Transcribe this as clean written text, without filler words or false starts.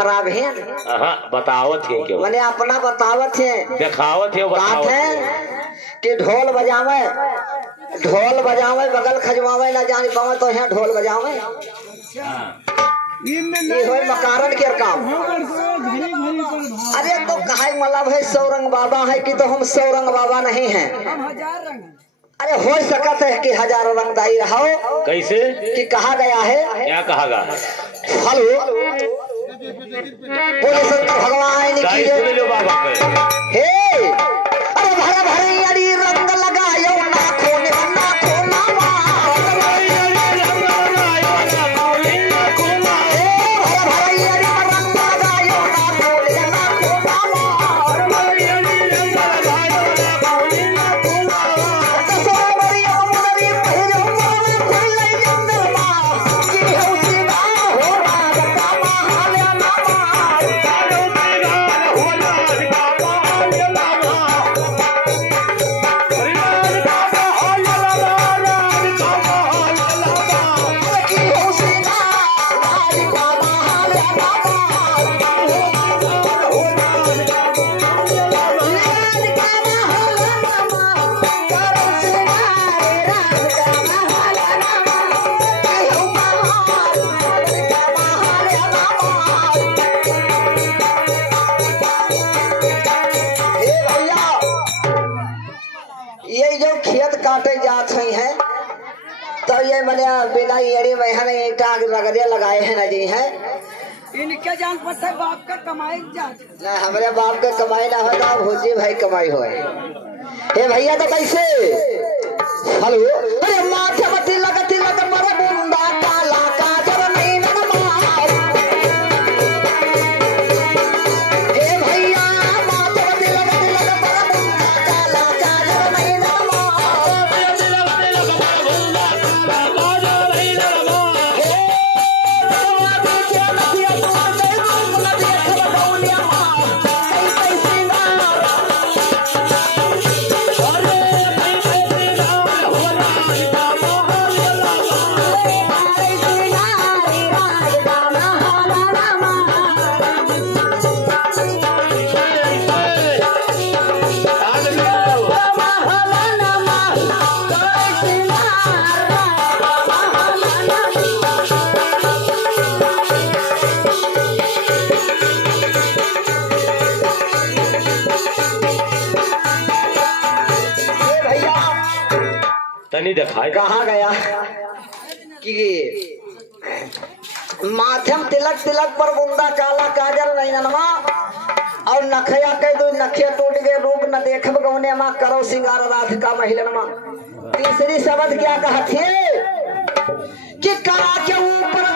खराब है। बतावत है क्यों? मैंने अपना बतावत है, दिखावत है, बात है कि ढोल बजावे बगल खजवावे ना जान पावे तो यहाँ ढोल बजावे। ये हो मकारण के काम। अरे तो कहा मतलब है सौरंग बाबा है कि तो हम सौरंग बाबा नहीं हैं। अरे हो सकता है कि हजारों रंगदारी रहो। कैसे कि कहा गया है, क्या कहा गया? हेलो बोले शंकर भगवान की लो बाबा हे। अरे भरे भरे अड़ी रंग लगायो नाखो नामा। काटे जात हुई है तो ये मैंने बिना एड़ी में ईटा रगड़े लगाए हैं ना जी है। इनके जान पर से बाप का कमाई जात ना हमारे बाप का कमाई ना हो तो भोजी भाई कमाई हो। हे भैया तो कैसे हेलो अरे माथे मती लगती लग मरे बुंदा काला काजर नहीं नमाज। हे भैया माथे मती लगती लग मरे बुंदा काला काजर नहीं तनी दिखाए कहा गया कि माध्यम तिलक तिलक पर बुंदा काला काजल नहीं ननमा और नखया के दो नखे टूट गए रूप न देखब गौने माँ करो सिंगार राधिका महिलन माँ। तीसरी शब्द क्या कहती है कि कला के ऊपर